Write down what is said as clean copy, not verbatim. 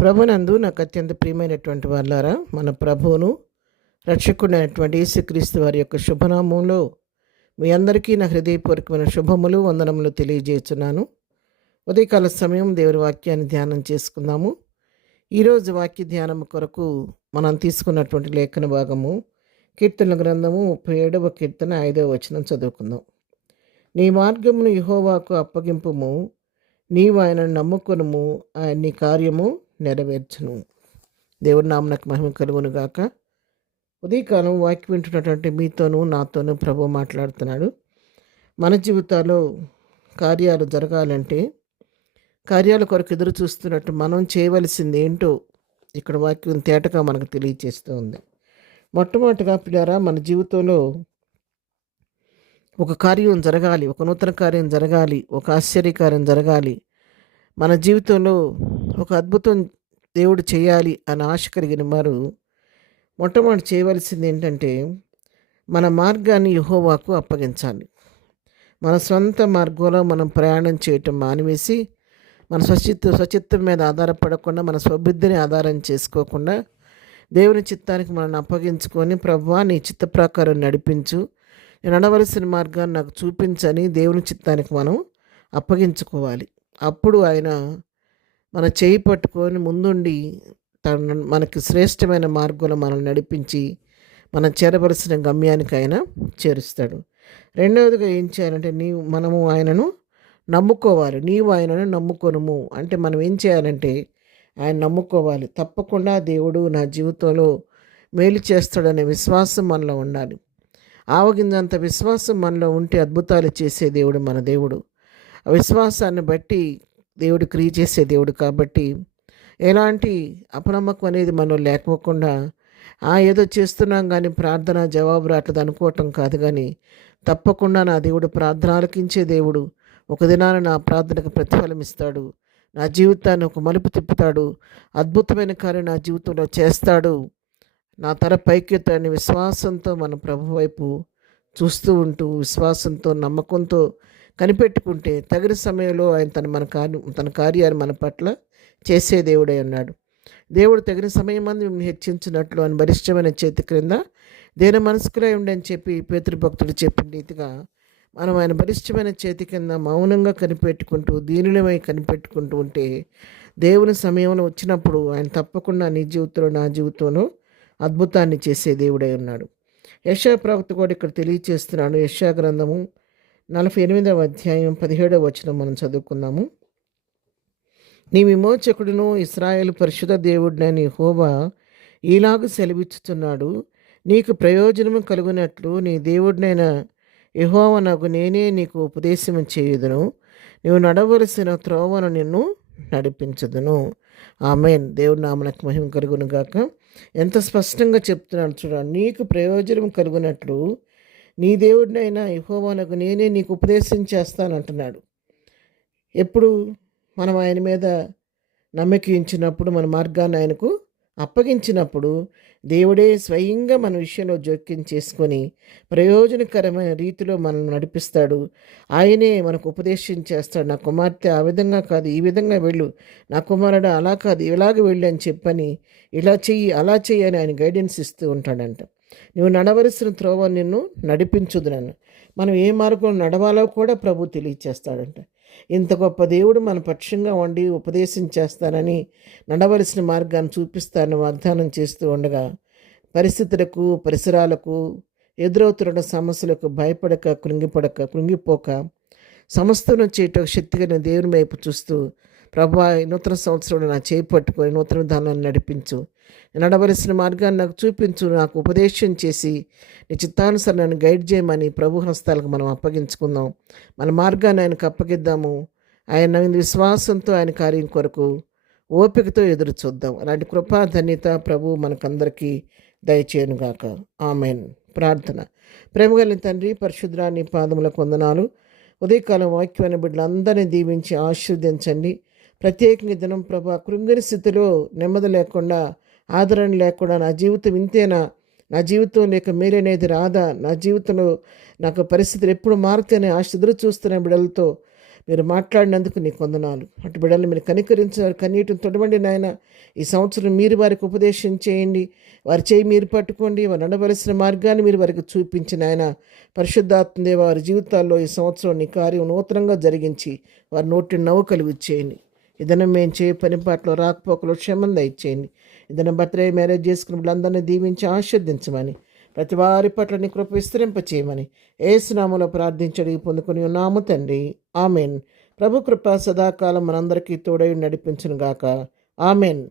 ప్రభునందు నాకు అత్యంత ప్రియమైనటువంటి వాళ్ళారా, మన ప్రభువును రక్షకుడైనటువంటి యేసుక్రీస్తు వారి యొక్క శుభనామంలో మీ అందరికీ నా హృదయపూర్వకమైన శుభములు వందనములు తెలియజేస్తున్నాను. ఉదయకాల సమయం దేవుని వాక్యాన్ని ధ్యానం చేసుకుందాము. ఈరోజు వాక్య ధ్యానం కొరకు మనం తీసుకున్నటువంటి లేఖన భాగము కీర్తన గ్రంథము 37వ కీర్తన 5వ వచనం చదువుకుందాం. నీ మార్గమును యెహోవాకు అప్పగింపుము, నీవు ఆయనను నమ్ముకొనుము, ఆయన నీ కార్యము నెరవేర్చును. దేవుడి నామమునకు మహిమ కలుగును గాక. ఉదయకాలం వాక్యం వింటున్నటువంటి మీతోనూ నాతోనూ ప్రభు మాట్లాడుతున్నాడు. మన జీవితాల్లో కార్యాలు జరగాలంటే, కార్యాల కొరకు ఎదురు చూస్తున్నట్టు మనం చేయవలసింది ఏంటో ఇక్కడ వాక్యం తేటగా మనకు తెలియజేస్తూ ఉంది. మొట్టమొదటిగా పిల్లారా, మన జీవితంలో ఒక కార్యం జరగాలి, ఒక నూతన కార్యం జరగాలి, ఒక ఆశ్చర్యకార్యం జరగాలి, మన జీవితంలో ఒక అద్భుతం దేవుడు చేయాలి అని ఆశ కలిగిన వారు మొట్టమొదటి చేయవలసింది ఏంటంటే, మన మార్గాన్ని యెహోవాకు అప్పగించాలి. మన సొంత మార్గంలో మనం ప్రయాణం చేయటం మానివేసి, మన స్వచిత్తం మీద ఆధారపడకుండా, మన స్వబుద్ధిని ఆధారం చేసుకోకుండా దేవుని చిత్తానికి మనం అప్పగించుకొని, ప్రభువా నీ చిత్త ప్రకారం నడిపించు, నేను నడవలసిన మార్గాన్ని నాకు చూపించని దేవుని చిత్తానికి మనం అప్పగించుకోవాలి. అప్పుడు ఆయన మన చేయి పట్టుకొని ముందుండి మనకి శ్రేష్టమైన మార్గంలో మనల్ని నడిపించి మనం చేరవలసిన గమ్యానికి ఆయన చేరుస్తాడు. రెండవదిగా ఏం చేయాలంటే, మనము ఆయనను నమ్ముకోవాలి. నీవు ఆయనను నమ్ముకొనుము అంటే మనం ఏం చేయాలంటే ఆయన నమ్ముకోవాలి. తప్పకుండా దేవుడు నా జీవితంలో మేలు చేస్తాడనే విశ్వాసం మనలో ఉండాలి. ఆవగింజంత విశ్వాసం మనలో ఉంటే అద్భుతాలు చేసే దేవుడు మన దేవుడు. ఆ విశ్వాసాన్ని బట్టి దేవుడు క్రియ చేసే దేవుడు కాబట్టి ఎలాంటి అపనమ్మకం అనేది మనం లేకపోకుండా ఏదో చేస్తున్నాం కానీ ప్రార్థన జవాబు రావట్లేదు అనుకోవటం కాదు, కానీ తప్పకుండా నా దేవుడు ప్రార్థన ఆలకించే దేవుడు. ఒక దినాన నా ప్రార్థనకు ప్రతిఫలం ఇస్తాడు, నా జీవితాన్ని ఒక మలుపు తిప్పుతాడు, అద్భుతమైన కార్యం నా జీవితంలో చేస్తాడు, నా తల పైకెత్తాడని విశ్వాసంతో మన ప్రభు వైపు చూస్తూ ఉంటూ విశ్వాసంతో నమ్మకంతో కనిపెట్టుకుంటే తగిన సమయంలో ఆయన తన కార్యాన్ని మన పట్ల చేసే దేవుడై ఉన్నాడు. దేవుడు తగిన సమయం మంది మిమ్మల్ని హెచ్చించినట్లు అని బలిష్టమైన చేతి క్రింద దేని మనసుకులై ఉండి అని చెప్పి పేతురు భక్తుడు చెప్పిన రీతిగా మనం ఆయన బలిష్టమైన చేతి కింద మౌనంగా కనిపెట్టుకుంటూ దీనులమై కనిపెట్టుకుంటూ ఉంటే దేవుని సమయంలో వచ్చినప్పుడు ఆయన తప్పకుండా నీ జీవితంలో నా జీవితంలో అద్భుతాన్ని చేసే దేవుడై ఉన్నాడు. యెషయా ప్రవక్త కూడా ఇక్కడ తెలియచేస్తున్నాడు. యెషయా గ్రంథము 48వ అధ్యాయం 17వ వచనం మనం చదువుకుందాము. నీ విమోచకుడును ఇశ్రాయేలు పరిశుద్ధ దేవుడినైన యెహోవా ఈలాగు సెలవిచ్చుతున్నాడు, నీకు ప్రయోజనము కలుగునట్లు నీ దేవుడినైన యెహోవానగు నేనే నీకు ఉపదేశము చేయుదును, నీవు నడవలసిన త్రోవను నిన్ను నడిపించుదును. ఆమేన్. దేవుడి నామమునకు మహిమ కలుగును గాక. ఎంత స్పష్టంగా చెప్తున్నాడు చూడండి. నీకు ప్రయోజనం కలుగునట్లు నీ దేవుడినైనా యెహోవానగు నేనే నీకు ఉపదేశం చేస్తానంటున్నాడు. ఎప్పుడు మనం ఆయన మీద నమ్మకం ఉంచినప్పుడు, మన మార్గాన్ని ఆయనకు అప్పగించినప్పుడు దేవుడే స్వయంగా మన విషయంలో జోక్యం చేసుకొని ప్రయోజనకరమైన రీతిలో మనల్ని నడిపిస్తాడు. ఆయనే మనకు ఉపదేశం చేస్తాడు. నా కుమార్తె ఆ విధంగా కాదు, ఈ విధంగా వెళ్ళు, నా కుమారుడు అలా కాదు, ఇలాగ వెళ్ళు అని చెప్పని, ఇలా చెయ్యి అలా చెయ్యి అని ఆయన గైడెన్స్ ఇస్తూ ఉంటాడంట. నువ్వు నడవలసిన త్రోవ నిన్ను నడిపించుదు నన్ను. మనం ఏ మార్గం నడవాలో కూడా ప్రభు తెలియచేస్తాడంట. ఇంత గొప్ప దేవుడు మన పక్షంగా ఉండి ఉపదేశం చేస్తానని, నడవలసిన మార్గాన్ని చూపిస్తానని వాగ్దానం చేస్తూ ఉండగా పరిస్థితులకు పరిసరాలకు ఎదురవుతున్న సమస్యలకు భయపడక కృంగిపోక సమస్తను చేయటం శక్తిగా దేవుని వైపు చూస్తూ, ప్రభువా నూతన సంవత్సరంలో నా చేయి పట్టుకొని నూతన విధానాన్ని నడిపించు, నడవలసిన మార్గాన్ని నాకు చూపించు, నాకు ఉపదేశం చేసి నీ చిత్తానుసారం నన్ను గైడ్ చేయమని ప్రభు హస్తాలకు మనం అప్పగించుకుందాం. మన మార్గాన్ని ఆయనకు అప్పగిద్దాము. ఆయన విశ్వాసంతో ఆయన కార్యం కొరకు ఓపికతో ఎదురు చూద్దాం. అలాంటి కృపా ధన్యత ప్రభు మనకందరికీ దయచేయనుగాక. ఆమెన్. ప్రార్థన. ప్రేమగలిగిన తండ్రి, పరిశుద్ధాన్ని పాదములకు వందనాలు. ఉదయకాలం వాక్యమైన బిడ్డలందరినీ దీవించి ఆశీర్వదించండి. ప్రత్యేకంగా దినం ప్రభా, కృంగిని స్థితిలో నెమ్మది లేకుండా, ఆదరణ లేకుండా, నా జీవితం ఇంతేనా, నా జీవితం లేక మేలనేది రాదా, నా జీవితంలో నాకు పరిస్థితులు ఎప్పుడు మారుతాయని ఎదురు చూస్తున్న బిడ్డలతో మీరు మాట్లాడినందుకు నీకు వందనాలు. అటు బిడ్డల్ని మీరు కనికరించారు, కన్నీటిని తొడవండి నాయన. ఈ సంవత్సరం మీరు వారికి ఉపదేశం చేయండి, వారి చేయి మీరు పట్టుకోండి, వారు నడవలసిన మార్గాన్ని మీరు వారికి చూపించిన ఆయన పరిశుద్ధాత్మ దేవ వారి జీవితాల్లో ఈ సంవత్సరం నీ కార్యం నూతనంగా జరిగించి వారి నోటి నవ్వు కలిగిచ్చేయండి. ఇదనం మేము చేయ పని పాటలో రాకపోకలు క్షేమం దయచేయండి. ఇదనం బర్త్డే మ్యారేజ్ చేసుకున్న వాళ్ళందరినీ దీవించి ఆశీర్దించమని, ప్రతి వారి పట్ల నీ కృప విస్తరింపచేయమని ఏసునామలో ప్రార్థించడి పొందుకొని ఉన్నాము తండ్రి. ఆమెన్. ప్రభు కృప సదాకాలం మనందరికీ తోడై నడిపించును గాక. ఆమెన్.